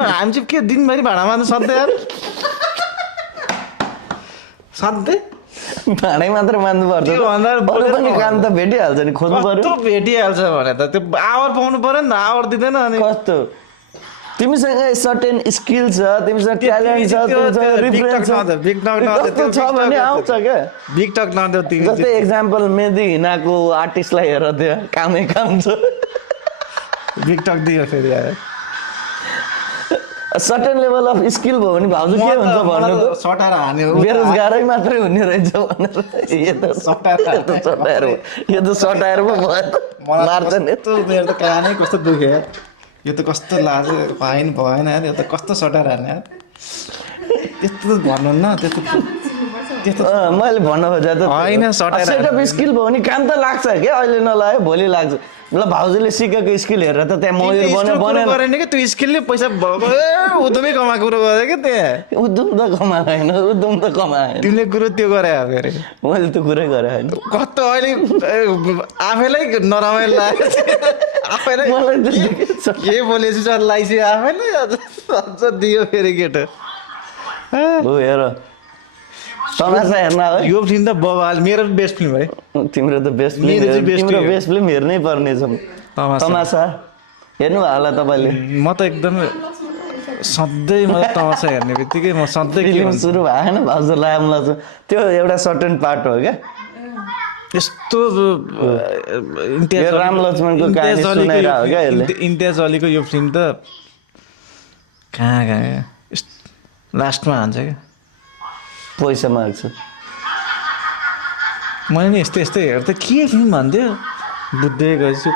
हामी चाहिँ के दिनभरि भाडा मार्नु सक्दै यार सधैँ भाडै मात्र मान्नु पर्छ त्यो भन्दा अरू पनि काम त भेटिहाल्छ नि खोज्नु पर्यो कस्तो भेटिहाल्छ भने त त्यो आवर पाउनु पर्यो नि त आवर दिँदैन अनि कस्तो तिमीसँग सर्टेन स्किल छ तिमीसँग ट्यालेन्ट छ तिमीसँग रिफरेन्स छ छ भने आउँछ क्या टिकटक नदेऊ तिमी जस्तै एक्जाम्पल मेदी हिनाको आर्टिस्टलाई हेर त्यो कामै काम छ टिकटक दियो फेरि यार सर्टेन लेभल अफ स्किल भयो भने भाउजू के हुन्छ भन्नु त सटाएर हान्यो बेरोजगारै मात्रै हुने रहेछ भनेर यो त सटाएर पो भयो त मार्छ नि यस्तो मेरो त कानै कस्तो दुख्यो यार यो त कस्तो लाग्यो भएन यार यो त कस्तो सटाएर हान्ने यार त्यस्तो त भन्नुहुन्न त्यस्तो मैले भन्न खोजेँ त होइन, सटाएर सेटअप स्किल भयो भने काम त लाग्छ क्या अहिले नलाग्यो भोलि लाग्छ ल भाउजूले सिकेको स्किल हेरेर त त्यहाँ मयुर बनेन गरेन कि त्यो स्किलले पैसा उद्यमै कमाएको कुरो गरे क्या त्यहाँ उद्यम त कमाएन उद्यम त कमाएन तिमीले कुरो त्यो गरे फेरि मैले त कुरै गरेँ होइन कस्तो अहिले आफैलाई नरमाइलो लाग्यो आफैलाई मलाई त देखेछ के बोलेछु सर लाइसी आफैलाई अझ दियो फेरि केटो हो हेर तमासा हेर्न हो यो फिल्म त बवाल मेरो बेस्ट फिल्म है तिम्रो त बेस्ट मेरो चाहिँ best तिम्रो हो। बेस्ट फिल्म हेर्नै पर्ने छ तमासा। तमासा हेर्नु होला तपाईँले म त एकदम सधैँ म तमासा हेर्ने बित्तिकै म सधैँ के फिल्म भन्छु सुरु भएन भाउजू लामला त्यो एउटा सर्टेन पार्ट हो क्या यस्तो यो राम लक्ष्मणको कहानी सुनाइरहेको हो क्या यसले इम्तियाज अलीको यो फिल्म त कहाँ लास्टमा हान्छ क्या पैसा माग्छ मैले नि यस्तै यस्तै हेर्दा के फिल्म भन्थ्यो बुझ्दै गएछु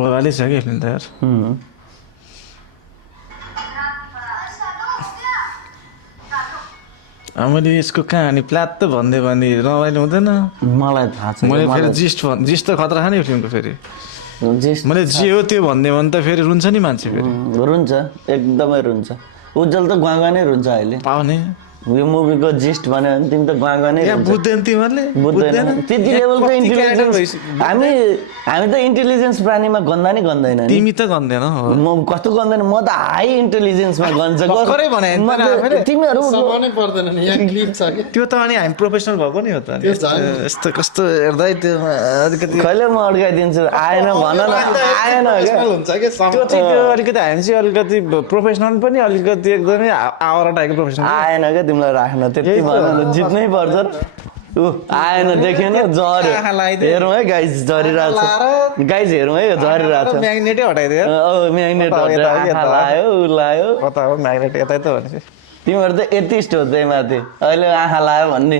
बवालै छ क्या फिल्म त यार मैले यसको कहानी प्लात त भन्दै भने रमाइलो हुँदैन मलाई थाहा छ मैले फेरि जिस्ट त खतरा खाने फिल्मको फेरि जिस मैले जे हो त्यो भन्दै भने त फेरि रुन्छ नि मान्छे फेरि रुन्छ एकदमै रुन्छ उज्जवल त ग्वाङ्गा नै रुन्छ अहिले पाउने यो मुभीको जिस्ट भन्यो भने तिमी त ग्वाङ्गा नै रुन्छ बुझ्दैन तिमीहरूले बुझ्दैन त्यति लेभलको इन्टेलिजेन्स हामी त इन्टेलिजेन्स प्राणीमा गन्दा नि गन्दैन नि तिमी त गन्दैन म कस्तो गन्दैन म त हाई इन्टेलिजेन्समा गन्छ भर्खरै भने तिमीहरू समानै पर्दैन नि यहाँ क्लिप छ कि त्यो त अनि हामी प्रोफेसनल भएको नि हो त यस्तो कस्तो हेर्दै त्यो अलिकति कहिले म अड्काइदिन्छु आएन भन न आएन क्या हुन्छ कि त्यो चाहिँ त्यो अलिकति हामी चाहिँ अलिकति प्रोफेसनल पनि अलिकति एकदमै आवरा टाइपको प्रोफेसनल आएन क्या तिमीलाई राख्न त्यति भन जित्नै पर्छ ऊ आएन देखेन झऱ्यो हेरौँ है गाइज झरिरहेको छ गाइज हेरौँ है झरिरहेको छ म्याग्नेटै हटाइदियो म्याग्नेट लायो ऊ लायो कता हो म्याग्नेट यतै त भनेपछि तिमीहरू त एथिस्ट हो त्यही माथि अहिले आँखा लायो भन्ने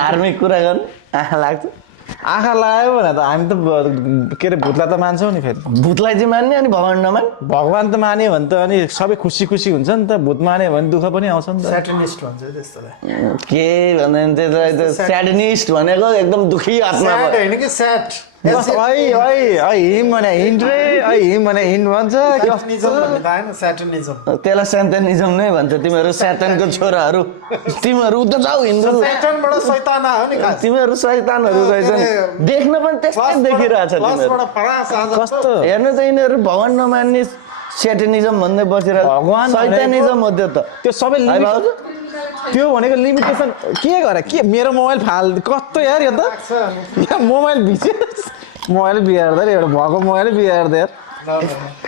धार्मिक कुरा गर्नु आँखा लाग्छ आँखा लाग्यो भने त हामी त के अरे भूतलाई त मान्छौँ नि फेरि भूतलाई चाहिँ मान्ने अनि भगवान नमान भगवान् त मान्यो भने त अनि सबै खुसी खुसी हुन्छ नि त भूत मान्यो भने दुःख पनि आउँछ नि त स्याटनिस्ट भन्छ त्यस्तोलाई के भन्दैन त्यो स्याडनिस्ट भनेको एकदम दुखी आत्मा स्याट होइन कि स्याट हिम भने हिन्ड रे हिम भने हिन्ड भन्छ स्याटनिजम भन्ने त होइन स्याटनिजम त्यसलाई स्यान्तानिजम नै भन्छ तिमीहरू स्यातानको छोराहरू तिमीहरू उता जाऊ हिन्दू स्याटनबाट शैताना हो नि खास तिमीहरू शैतानहरू रहेछन् देख्न पनि त्यस्तै देखिरहेछ तिमीहरू प्लसबाट फरास आज कस्तो हेर्नु त यिनीहरू भगवान नमान्ने स्याटनिजम भन्दै बसिरहेको भगवान शैतानिजम हो त्यो त त्यो सबै है भाउजू त्यो भनेको लिमिटेसन के गरे के मेरो मोबाइल फाल कस्तो यार यो त यहाँ मोबाइल भिज्यो मोबाइल बिगार्दा एउटा भएको मोबाइल बिगार्दा यार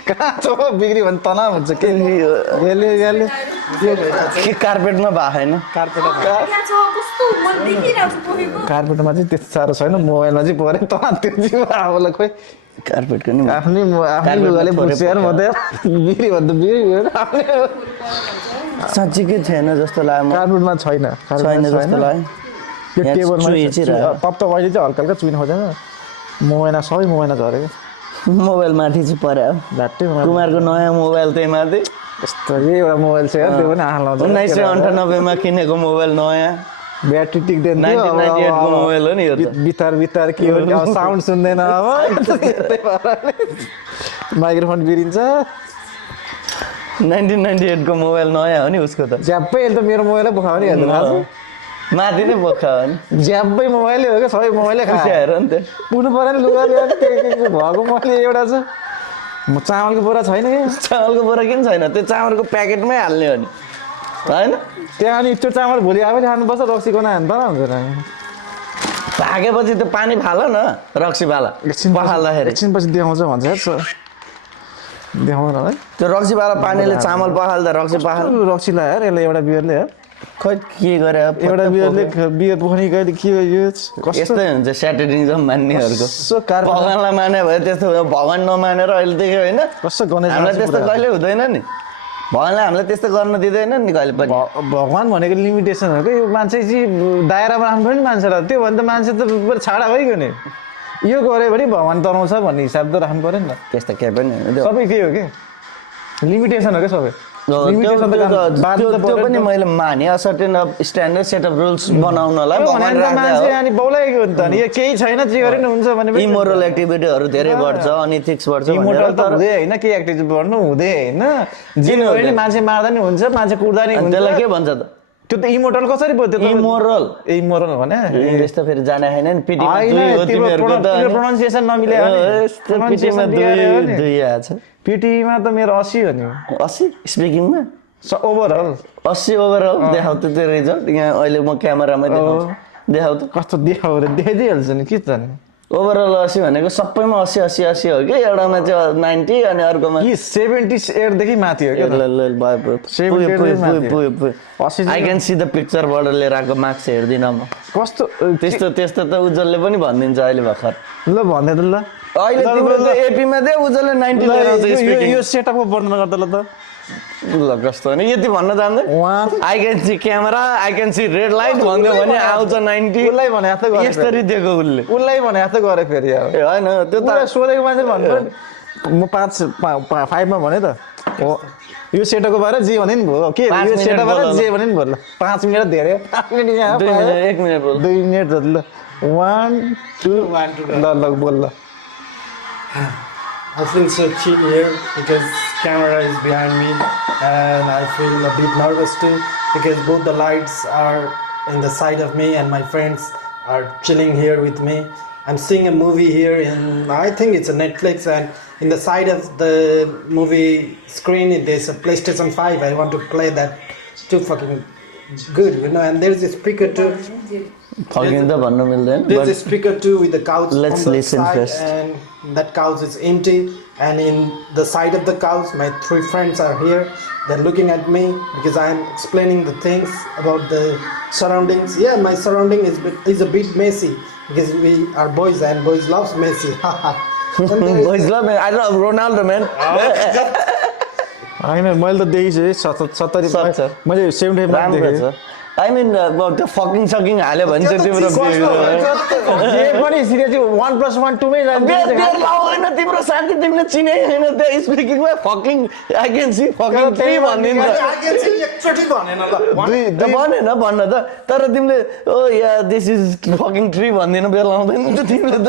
कहाँ छ बिग्री भने तनाव हुन्छ के यसले के कार्पेटमा भएको छैन कार्पेटमा चाहिँ त्यस्तो साह्रो छैन मोबाइलमा चाहिँ पऱ्यो त त्यो चाहिँ आफूलाई खोइ कार्पेटको नि आफ्नै लुगाले पुग्छ यार म त बिग्री भन्दा बिग्री आफ्नै साँच्चीकै छैन जस्तो लाग्यो कार्पेटमा छैन छैन जस्तो लाग्यो त्यो यहाँ टेबलमा चुइचिरहेको। तप त अहिले चाहिँ हल्का हल्का चुइन खोजेन मोबाइलमा सबै मोबाइलमा झरेको मोबाइल माथि चाहिँ पर्यो झट्टै कुमारको नयाँ मोबाइल त्यही माथि यस्तो यही एउटा मोबाइल छ यार त्यो पनि आँखा लाउँछ 1998 किनेको मोबाइल नयाँ ब्याट्री टिक्दैन 1998 को मोबाइल हो नि यो त बितार के हो साउन्ड सुन्दैन अब माइक्रोफोन बिरिन्छ 1998 को मोबाइल नयाँ हो नि उसको त झ्याप्पै अहिले त मेरो मोबाइलै बोखायो नि हेर्नु माथि नै बोक्छ भने ज्याबै मोबाइलै हो क्या सबै मोबाइलै खायो हेर नि त पुग्नु पऱ्यो नि लुगा लिएर के भएको मैले एउटा छ म चामलको बोरा छैन क्या चामलको बोरा किन छैन त्यो चामलको प्याकेटमै हाल्ने हो नि होइन त्यहाँ अनि त्यो चामल भोलि आफैले खानुपर्छ रक्सीको हान्द न हुँदैन पाकेपछि त्यो पानी फाल न रक्सी फाल पखाल्दाखेरि एकछिनपछि देखाउँछ भन्छ यार देखाउन है त्यो रक्सी वाला पानीले चामल पखाल्दा रक्सी पखाल रक्सी लायो यार यसले एउटा बियरले यार खै के गरे एउटा बियरले बियर पोखरी कहिले के हो यो कस्तो यस्तै हुन्छ स्याटरिजम मान्नेहरूको कस्तो कार भगवान्लाई माने भए त्यस्तो भगवान नमानेर अहिले देख्यो होइन कस्तो गणेश हामीलाई त्यस्तो कहिले हुँदैन नि भगवान्ले हामीलाई त्यस्तो गर्न दिँदैन नि कहिले पनि भगवान भनेको लिमिटेसन हो क्या यो मान्छे चाहिँ दायरामा राख्नु पनि मान्छेलाई त्यो भने त मान्छे त छाडा भइगयो नि यो गऱ्यो भने भगवान तराउँछ भन्ने हिसाब त राख्नु पऱ्यो नि त त्यस्तो केही पनि होइन त्यो सबै के हो कि लिमिटेसन हो क्या सबै लिमिटेसन त त्यो पनि मैले माने certain standard set of rules बनाउनलाई भगवान मान्छे अनि बौलाएको हो नि त अनि यो केही छैन जे गरे नि हुन्छ भने इमोरल एक्टिभिटीहरू धेरै बढ्छ अनइथिक्स बढ्छ इमोरल त हुँदै होइन के एक्टिभिटी गर्नु हुँदै होइन जे गरे नि मान्छे मार्दा नि हुन्छ मान्छे कुट्दा नि हुन्छ त्यसलाई के भन्छ त त्यो त इमोरल कसरी भयो त्यो इमोरल इमोरल भने इङ्ग्लिस त फेरि जाने छैन नि पिटीमा दुई हो तिमीहरूको त प्रोनाउन्सिएसन नमिले पिटीमा दुई आछ पिटीमा त मेरो 80 हो नि 80 स्पिकिङमा ओभरअल 80 ओभरअल देखाउ त त्यो रिजल्ट यहाँ अहिले म क्यामेरामा देखाउँछु देखाउ त कस्तो देखाउ र देखाइदिइहाल्छ नि के त नि ओभरअल 80 भनेको सबैमा 80 80 80 हो कि एउटामा चाहिँ 90 अनि अर्कोमा कि 78 देखि माथि हो क्या आई क्यान सी द पिक्चरबाट लिएर आएको मार्क्स हेर्दिनँ म कस्तो त्यस्तो त्यस्तो त उज्जवलले पनि भनिदिन्छ अहिले भर्खर ल भन्दै त ल अहिले तिम्रो त एपीमा दे उज्जवलले 90 लिएर आउँछ स्पिकिङ यो सेटअपको वर्णन गर्दा ल त ल कस्तो भने यति भन्न जान्दै I can see camera I can see red light भन्यो भने आउँछ 90 उसलाई भने जस्तो गरे यसरी दिएको उसले उसलाई भने जस्तो गरे फेरि अब ए होइन त्यो त सोधेको मान्छे भन्नु म 5 मा भने त हो यो सेटको बारे जे भने नि भयो के यो सेटको बारे जे भने नि भयो ल 5 मिनेट धेरै 5 मिनेट यहाँ 1 मिनेट बोल 2 मिनेट जति ल 1 2 ल ल बोल ल I feel so chill here because camera is behind me and I feel a bit nervous too because both the lights are in the side of me and my friends are chilling here with me. I'm seeing a movie here in, I think it's a Netflix, and in the side of the movie screen there's a PlayStation 5. I want to play that too fucking good, you know, and there's a speaker too. Fucking त भन्नु मिल्दैन There's a speaker too with the couch Let's on the listen side, first. and that couch is empty. And in the side of the couch, my 3 friends are here. They're looking at me because I'm explaining the things about the surroundings. Yeah, my surrounding is a bit messy because we are boys and boys loves Messi. boys love me. I love Ronaldo, man. होइन मैले त देखिछु 70 मैले 75 मा राम्रो देखेँ छ I mean त्यो fucking sucking हाल्यो भने चाहिँ तिम्रो जे पनि सिरियसली 1+1 2 मै होइन तिम्रो साथी तिमीले चिने होइन त्यो स्पिकिङमा fucking I can see fucking 3 भनिदिन्छ एकचोटि भनेन ल भनेन भन्न त तर तिमीले ओ या दिस इज फकिङ 3 भनिदिनु बेला आउँदैन त तिमीले त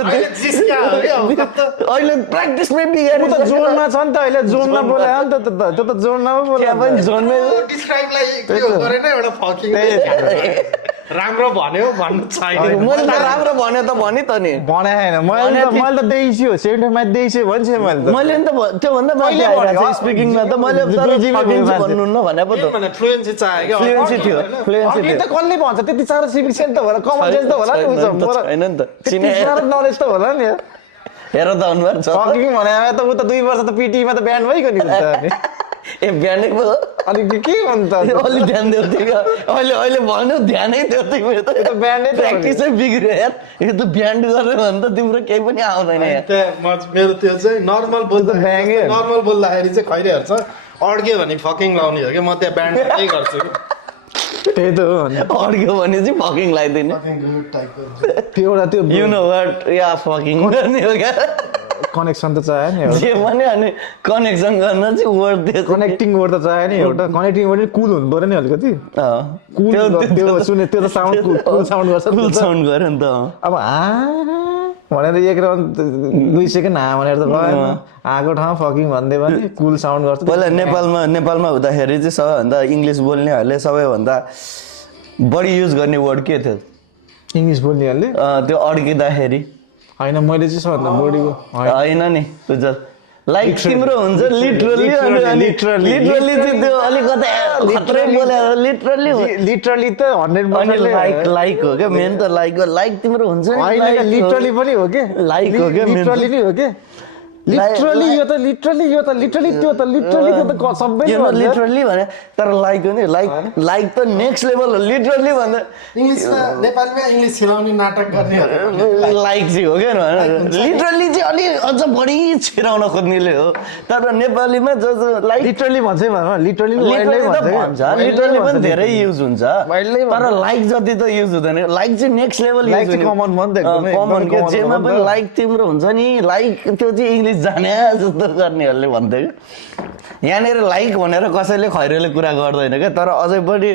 अहिले प्र्याक्टिसमै बिगारी त जोनमा छ नि त अहिले जोनमा बोलायो नि त त्यो त जोनमा पो बोलायो पनि जोनमै डिस्क्राइबलाई के हो गरेन एउटा फकिङ राम्रो भन्यो भन्नु छैन मैले त राम्रो भन्यो त भनि त नि भने हैन मैले त देखिछु 75 मा देखिछु भन्छ मैले नि त त्यो भन्दा माथि आइराछ स्पिकिङमा त मैले तर भन्नु न भने पो त फ्लुएन्सी चाहियो फ्लुएन्सी थियो फ्लुएन्सी अनि त कसले भन्छ त्यति साह्रो सिभिक सेन्स त होला कमन सेन्स त होला नि हैन नि त चिने नलेज त होला नि हेर त अनुहार छ फकिङ भने त उ त 2 वर्ष त पीटी मा त ब्यान्ड भइगयो नि त ए ब्यान्डै पो अनि के भन्छ अलि ध्यान देऊ तिमी अहिले भन्यो ध्यानै देऊ तिमी त ब्यान्डै प्र्याक्टिसै बिग्रियो यार यो त ब्यान्ड गर्ने भने त तिम्रो केही पनि आउँदैन यार मेरो त्यो चाहिँ नर्मल बोल्दा ब्याङ्गे नर्मल बोल्दाखेरि चाहिँ खैरेहरू छ अड्क्यो भने फकिङ लाउने हो कि म त्यहाँ ब्यान्ड त्यही गर्छु कि त्यही त हो अड्क्यो भने चाहिँ फकिङ लगाइदिने त्यो एउटा त्यो you know what yeah fucking गर्ने हो क्या कनेक्सन त चाहियो नि जे भने अनि कनेक्सन गर्न चाहिँ वर्ड दियो कनेक्टिङ वर्ड त चाहियो नि एउटा कनेक्टिङ वर्ड कुल हुनु पर्यो नि अलिकति त्यो सुने त्यो त साउन्ड कुल साउन्ड गर्छ कुल साउन्ड गर्यो नि त अब भनेर 1 राउन्ड 2 सेकेन्ड भनेर त भएन आएको ठाउँ फकिङ भन्दै भने कुल साउन्ड गर्छ पहिला नेपालमा हुँदाखेरि चाहिँ सबैभन्दा इङ्ग्लिस बोल्नेहरूले सबैभन्दा बढी युज गर्ने वर्ड के थियो इङ्ग्लिस बोल्नेहरूले त्यो अड्किँदाखेरि होइन मैले चाहिँ सबभन्दा बढीको होइन नि उज्जवल लाइक तिम्रो हुन्छ लिटरली लिटरली चाहिँ त्यो अलिकति खत्रै बोले लिटरली लिटरली त 100% अनि लाइक हो क्या मेन त लाइक तिम्रो हुन्छ नि लिटरली पनि हो के लाइक हो क्या लिटरली नै हो के लिटरली यो त लिटरली त्यो त लिटरली त्यो त सबै लिटरली भने तर लाइक हो नि लाइक त नेक्स्ट लेभल हो लिटरली भन्दा इङ्ग्लिसमा नेपालीमा इङ्ग्लिस छिराउने नाटक गर्ने लाइक चाहिँ हो क्या लिटरली चाहिँ अलि अझ बढी छिराउन खोज्नेले हो तर नेपालीमा लाइक लिटरली भन्छ लिटरली लिटरली पनि धेरै युज हुन्छ तर लाइक जति त युज हुँदैन लाइक चाहिँ नेक्स्ट लेभल लाइक चाहिँ कमन हो नि त एकदमै कमन के जेमा पनि लाइक तिम्रो हुन्छ नि लाइक त्यो चाहिँ इङ्ग्लिस जाने जस्तो गर्नेहरूले भन्थ्यो कि यहाँनिर लाइक भनेर कसैले खैरेले कुरा गर्दैन क्या तर अझै पनि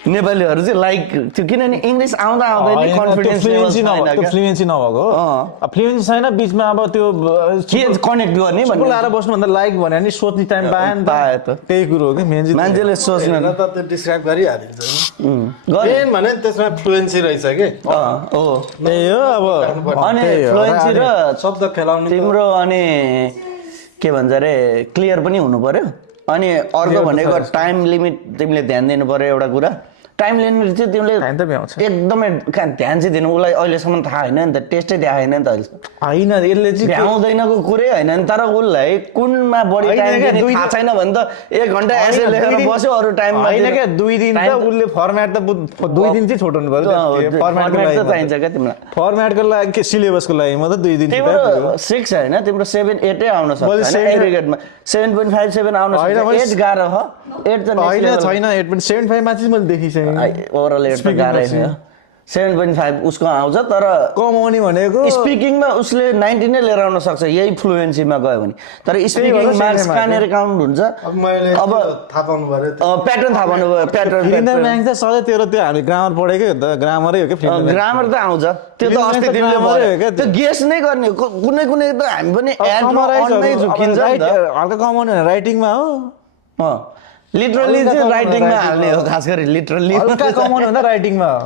नेपालीहरू चाहिँ लाइक त्यो किनभने इङ्ग्लिस आउँदा आउँदै नि कन्फिडेन्स फ्लुएन्सी नभएको फ्लुएन्सी छैन बिचमा अब त्यो के कनेक्ट गर्ने भन्ने लाएर बस्नुभन्दा लाइक भने नि सोच्ने टाइम पायो त त्यही कुरो हो कि मान्छेले सोच्न त त्यो डिस्क्राइब गरिहालिन्छ मेन भने त्यसमा फ्लुएन्सी रहेछ कि हो त्यही हो अब अनि फ्लुएन्सी र शब्द खेलाउने तिम्रो अनि के भन्छ अरे क्लियर पनि हुनु पर्यो अनि अर्को भनेको टाइम लिमिट तिमीले ध्यान दिनु पर्यो एउटा कुरा टाइम लिमिट चाहिँ तिमीले एकदमै ध्यान चाहिँ दिनु उसलाई अहिलेसम्म थाहा होइन नि त टेस्टै देखाएन नि त होइन यसले चाहिँ भ्याउँदैनको कुरै होइन नि तर उसलाई कुनमा बढी टाइम दिने थाहा छैन भने त 1 घन्टा एसे लेखेर बस्यो अरू टाइममा होइन क्या 2 दिन त उसले फर्मेट त 2 दिन चाहिँ छोड्नु पर्यो फर्मेट त चाहिन्छ क्या तिमीलाई फर्मेटको लागि के सिलेबसको लागि म त 2 दिन तिम्रो 6 होइन तिम्रो 7 8 आउन सक्छ हैन एग्रिगेटमा 7.5 7 आउन सक्छ 8 गाह्रो हो 8 त छैन 8.75 मा चाहिँ मैले देखिसकेँ ओभरअल 8 त गाह्रै छ 7.5 उसको आउँछ तर कमाउने भनेको स्पिकिङमा उसले 90 नै लिएर आउन सक्छ यही फ्लुएन्सीमा गयो भने तर स्पिकिङ मार्क्स कहाँनिर काउन्ट हुन्छ अब थाहा पाउनु पर्यो प्याटर्न थाहा पाउनु भयो प्याटर्न फिलिन्डर ब्याङ्क त सधैँ त्यो हामी ग्रामर पढेकै हो त ग्रामरै हो के ग्रामर त आउँछ त्यो त अस्ति तिमीले भयो त्यो गेस नै गर्ने कुनै कुनै त हामी पनि एडमै झुकिन्छ हल्का कमाउने राइटिङमा हो लिटरली चाहिँ राइटिङमा हाल्ने हो खास गरी लिटरली हल्का कमाउनु भन्दा राइटिङमा हो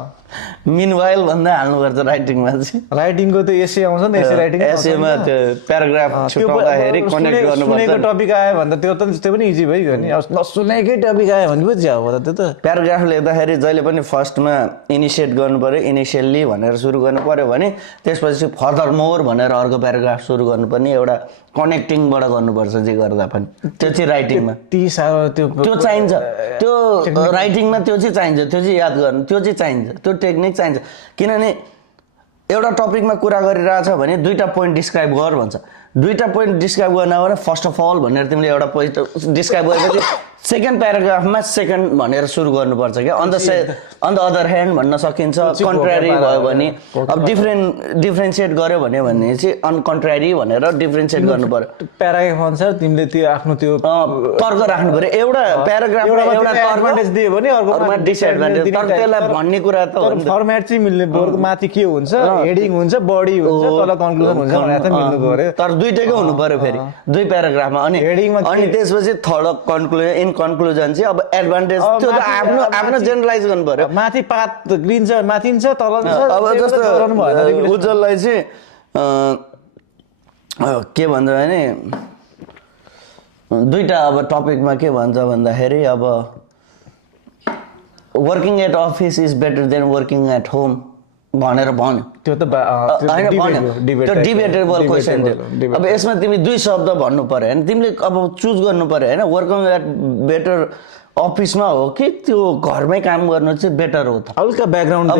मिनवाइल भन्दा हाल्नुपर्छ राइटिङमा चाहिँ राइटिङको त एसे आउँछ नि एसे राइटिङ एसेमा त्यो प्याराग्राफ छुटाउँदाखेरि कनेक्ट गर्नुपर्छ सुनेको टपिक आयो भने त त्यो पनि इजी भइगयो नि अब नसुनेकै टपिक आयो भने पो चाहिँ अब त्यो त प्याराग्राफ लेख्दाखेरि जहिले पनि फर्स्टमा इनिसिएट गर्नु पर्यो इनिसियल्ली भनेर सुरु गर्नु पर्यो भने त्यसपछि फर्दर मोर भनेर अर्को प्याराग्राफ सुरु गर्नुपर्ने एउटा कनेक्टिङबाट गर्नुपर्छ जे गर्दा पनि त्यो चाहिँ राइटिङमा त्यो चाहिन्छ त्यो राइटिङमा त्यो चाहिँ चाहिन्छ त्यो चाहिँ याद गर्नु त्यो चाहिँ चाहिन्छ त्यो टेक्निक चाहिन्छ किनभने एउटा टपिकमा कुरा गरिरहेछ भने 2टा पोइन्ट डिस्क्राइब गर भन्छ 2टा पोइन्ट डिस्क्राइब गर्न भने फर्स्ट अफ अल भनेर तिमीले एउटा पोइन्ट डिस्क्राइब गरेपछि सेकेन्ड प्याराग्राफमा सेकेन्ड भनेर सुरु गर्नुपर्छ क्या अन द अदर ह्यान्ड भन्न सकिन्छ कन्ट्रारी भयो भने अब डिफ्रेन्सिएट गर्यो भने चाहिँ अनकन्ट्रारी भनेर डिफ्रेन्सिएट गर्नु पर्यो प्याराग्राफ अनुसार तिमीले त्यो आफ्नो त्यो तर्क राख्नु पर्यो एउटा प्याराग्राफमा एउटा एडभान्टेज दियो भने अर्कोमा डिसएडभान्टेज तर त्यसलाई भन्ने कुरा त हो फर्मेट चाहिँ मिल्ने बोर्डको माथि के हुन्छ हेडिङ हुन्छ बडी हुन्छ तल कन्क्लुजन हुन्छ भनेर त मिल्नु पर्यो तर दुईटैकै हुनु पर्यो फेरि 2 प्याराग्राफमा अनि हेडिङमा अनि त्यसपछि थर्ड कन्क्लुजन कन्क्लुजन चाहिँ अब एडभान्टेज त्यो त आफ्नो जेनरलाइज गर्नु पर्यो माथि पात ग्रीन छ माथि छ तल छ अब जस्तो उज्जवललाई चाहिँ के भन्छ भने 2टा अब टपिकमा के भन्छ भन्दाखेरि अब working at office is better than working at home भनेर भन्यो त्यो त होइन भन्यो त्यो डिबेटेबल क्वेसन थियो अब यसमा तिमी 2 शब्द भन्नु पर्यो होइन तिमीले अब चुज गर्नु पर्यो होइन वर्किङ एट बेटर अफिसमा हो कि त्यो घरमै काम गर्नु चाहिँ बेटर हो त हल्का ब्याकग्राउन्ड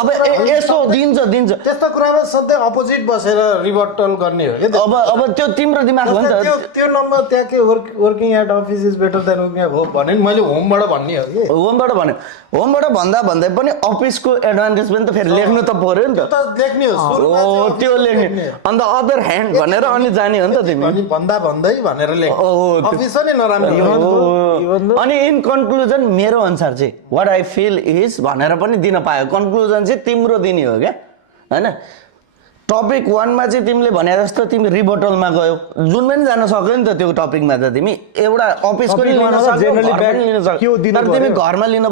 अब यस्तो दिन्छ त्यस्तो कुरामा सधैँ अपोजिट बसेर रिबटल गर्ने हो के अब त्यो तिम्रो दिमाग हो नि त त्यो नम्बर त्यहाँ के working at office is better than working at home भने मैले होमबाट भन्ने हो कि होमबाट भन्यो होमबाट भन्दै पनि अफिसको एडभान्टेज पनि त फेरि लेख्नु त पर्यो नि त लेख्ने हो त्यो लेख्ने अन्त अदर ह्यान्ड भनेर अनि जाने हो नि त तिमी भन्दै भनेर लेख अफिस नि नराम्रो अनि इन कन्क्लुजन मेरो अनुसार चाहिँ वाट आई फिल इज भनेर पनि दिन पायो कन्क्लुजन चाहिँ तिम्रो दिने हो क्या होइन टपिक 1 मा चाहिँ तिमीले भने जस्तो तिमी रिबटलमा गयो जुन पनि जान सक्यो नि त त्यो टपिकमा त तिमी एउटा अफिसको लिन सक्यो तर तिमी घरमा लिन